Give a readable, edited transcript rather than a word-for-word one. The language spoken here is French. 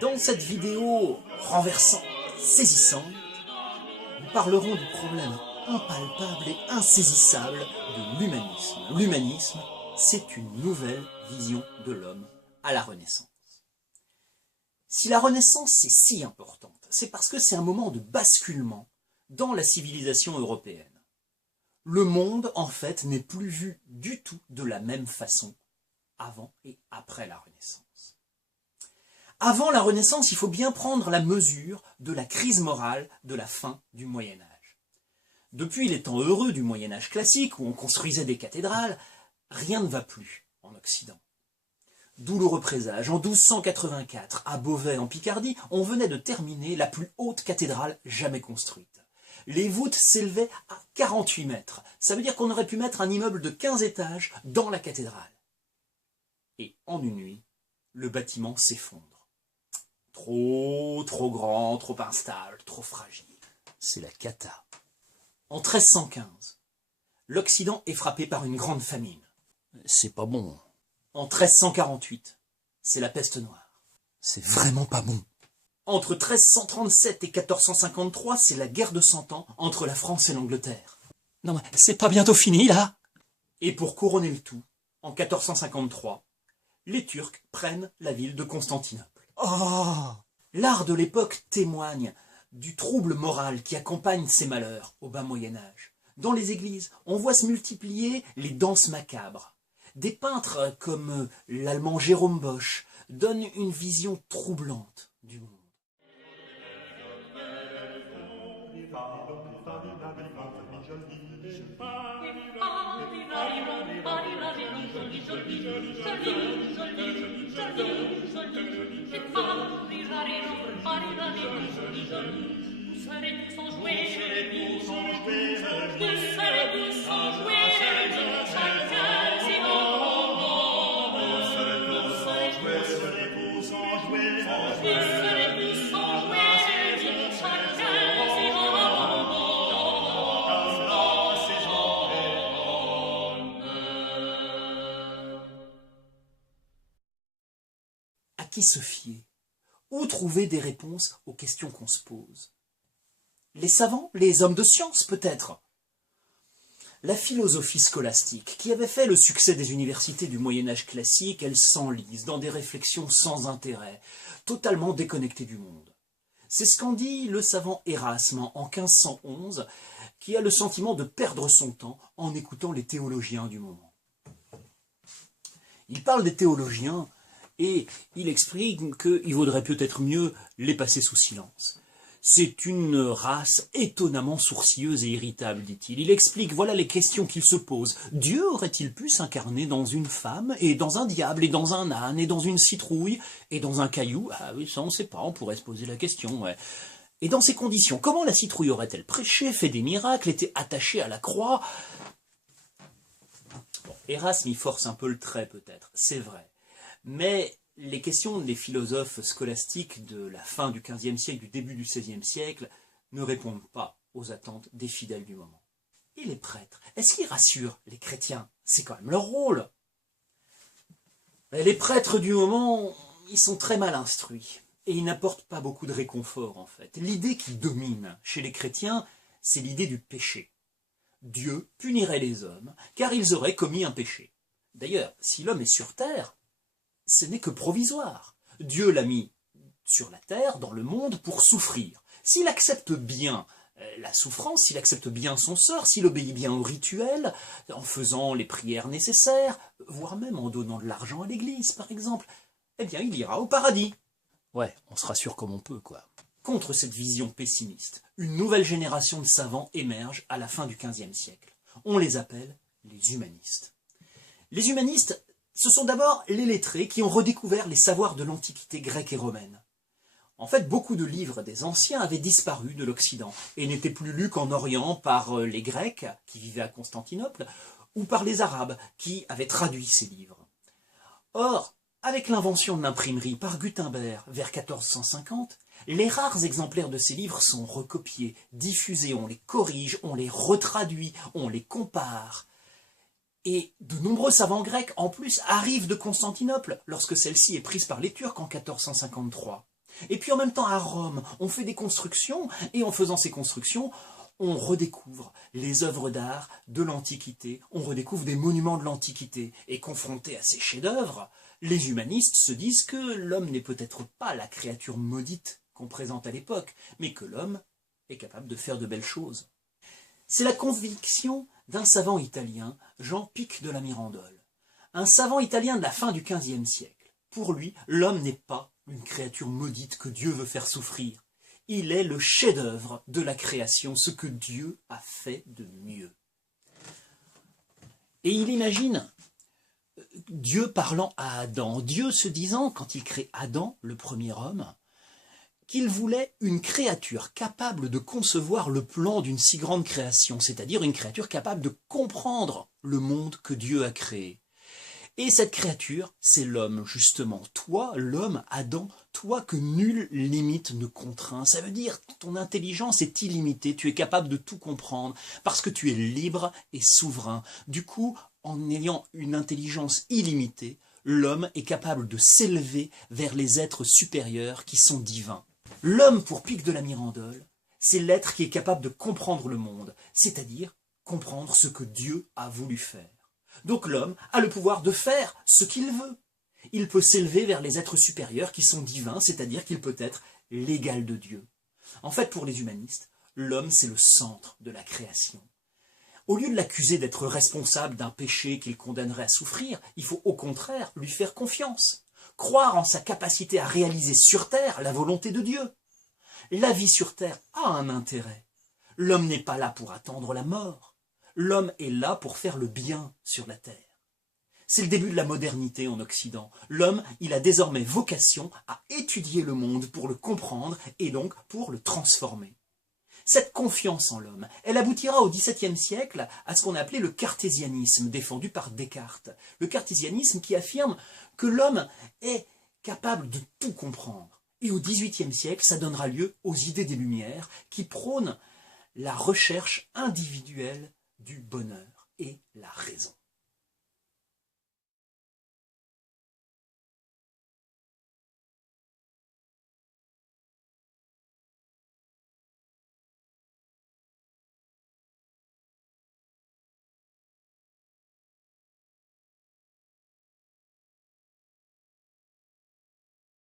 Dans cette vidéo renversante, saisissante, nous parlerons du problème impalpable et insaisissable de l'humanisme. L'humanisme, c'est une nouvelle vision de l'homme à la Renaissance. Si la Renaissance est si importante, c'est parce que c'est un moment de basculement dans la civilisation européenne. Le monde, en fait, n'est plus vu du tout de la même façon avant et après la Renaissance. Avant la Renaissance, il faut bien prendre la mesure de la crise morale de la fin du Moyen-Âge. Depuis les temps heureux du Moyen-Âge classique, où on construisait des cathédrales, rien ne va plus en Occident. Douloureux présage, en 1284, à Beauvais en Picardie, on venait de terminer la plus haute cathédrale jamais construite. Les voûtes s'élevaient à 48 mètres. Ça veut dire qu'on aurait pu mettre un immeuble de 15 étages dans la cathédrale. Et en une nuit, le bâtiment s'effondre. Trop grand, trop instable, trop fragile. C'est la cata. En 1315, l'Occident est frappé par une grande famine. C'est pas bon. En 1348, c'est la peste noire. C'est vraiment pas bon. Entre 1337 et 1453, c'est la guerre de 100 ans entre la France et l'Angleterre. Non mais c'est pas bientôt fini là? Et pour couronner le tout, en 1453, les Turcs prennent la ville de Constantinople. Oh! L'art de l'époque témoigne du trouble moral qui accompagne ces malheurs au bas Moyen-Âge. Dans les églises, on voit se multiplier les danses macabres. Des peintres comme l'allemand Jérôme Bosch donnent une vision troublante du monde. À qui se fier? Où trouver des réponses aux questions qu'on se pose? Les savants? Les hommes de science, peut-être? La philosophie scolastique, qui avait fait le succès des universités du Moyen-Âge classique, elle s'enlise dans des réflexions sans intérêt, totalement déconnectées du monde. C'est ce qu'en dit le savant Erasme en 1511, qui a le sentiment de perdre son temps en écoutant les théologiens du moment. Il parle des théologiens et il explique qu'il vaudrait peut-être mieux les passer sous silence. C'est une race étonnamment sourcilleuse et irritable, dit-il. Il explique, voilà les questions qu'il se pose. Dieu aurait-il pu s'incarner dans une femme, et dans un diable, et dans un âne, et dans une citrouille, et dans un caillou? Ah oui, ça on ne sait pas, on pourrait se poser la question, ouais. Et dans ces conditions, comment la citrouille aurait-elle prêché, fait des miracles, été attachée à la croix? Bon, Erasme y force un peu le trait peut-être, c'est vrai. Mais les questions des philosophes scolastiques de la fin du XVe siècle, du début du XVIe siècle, ne répondent pas aux attentes des fidèles du moment. Et les prêtres, est-ce qu'ils rassurent les chrétiens? C'est quand même leur rôle. Les prêtres du moment, ils sont très mal instruits. Et ils n'apportent pas beaucoup de réconfort, en fait. L'idée qui domine chez les chrétiens, c'est l'idée du péché. Dieu punirait les hommes, car ils auraient commis un péché. D'ailleurs, si l'homme est sur terre, ce n'est que provisoire. Dieu l'a mis sur la terre, dans le monde, pour souffrir. S'il accepte bien la souffrance, s'il accepte bien son sort, s'il obéit bien au rituel, en faisant les prières nécessaires, voire même en donnant de l'argent à l'église, par exemple, eh bien, il ira au paradis. Ouais, on se rassure comme on peut, quoi. Contre cette vision pessimiste, une nouvelle génération de savants émerge à la fin du XVe siècle. On les appelle les humanistes. Les humanistes, ce sont d'abord les lettrés qui ont redécouvert les savoirs de l'Antiquité grecque et romaine. En fait, beaucoup de livres des anciens avaient disparu de l'Occident et n'étaient plus lus qu'en Orient par les Grecs qui vivaient à Constantinople ou par les Arabes qui avaient traduit ces livres. Or, avec l'invention de l'imprimerie par Gutenberg vers 1450, Les rares exemplaires de ces livres sont recopiés, diffusés, on les corrige, on les retraduit, on les compare. Et de nombreux savants grecs, en plus, arrivent de Constantinople, lorsque celle-ci est prise par les Turcs en 1453. Et puis en même temps, à Rome, on fait des constructions, et en faisant ces constructions, on redécouvre les œuvres d'art de l'Antiquité, on redécouvre des monuments de l'Antiquité. Et confrontés à ces chefs-d'œuvre, les humanistes se disent que l'homme n'est peut-être pas la créature maudite qu'on présente à l'époque, mais que l'homme est capable de faire de belles choses. C'est la conviction d'un savant italien, Jean Pic de la Mirandole. Un savant italien de la fin du XVe siècle. Pour lui, l'homme n'est pas une créature maudite que Dieu veut faire souffrir. Il est le chef-d'œuvre de la création, ce que Dieu a fait de mieux. Et il imagine Dieu parlant à Adam, Dieu se disant, quand il crée Adam, le premier homme, qu'il voulait une créature capable de concevoir le plan d'une si grande création, c'est-à-dire une créature capable de comprendre le monde que Dieu a créé. Et cette créature, c'est l'homme, justement. Toi, l'homme, Adam, toi que nulle limite ne contraint. Ça veut dire que ton intelligence est illimitée, tu es capable de tout comprendre, parce que tu es libre et souverain. Du coup, en ayant une intelligence illimitée, l'homme est capable de s'élever vers les êtres supérieurs qui sont divins. L'homme, pour Pic de la Mirandole, c'est l'être qui est capable de comprendre le monde, c'est-à-dire comprendre ce que Dieu a voulu faire. Donc l'homme a le pouvoir de faire ce qu'il veut. Il peut s'élever vers les êtres supérieurs qui sont divins, c'est-à-dire qu'il peut être l'égal de Dieu. En fait, pour les humanistes, l'homme c'est le centre de la création. Au lieu de l'accuser d'être responsable d'un péché qu'il condamnerait à souffrir, il faut au contraire lui faire confiance. Croire en sa capacité à réaliser sur terre la volonté de Dieu. La vie sur terre a un intérêt. L'homme n'est pas là pour attendre la mort. L'homme est là pour faire le bien sur la terre. C'est le début de la modernité en Occident. L'homme, il a désormais vocation à étudier le monde pour le comprendre et donc pour le transformer. Cette confiance en l'homme, elle aboutira au XVIIe siècle à ce qu'on a appelé le cartésianisme, défendu par Descartes. Le cartésianisme qui affirme que l'homme est capable de tout comprendre. Et au XVIIIe siècle, ça donnera lieu aux idées des Lumières qui prônent la recherche individuelle du bonheur et la raison.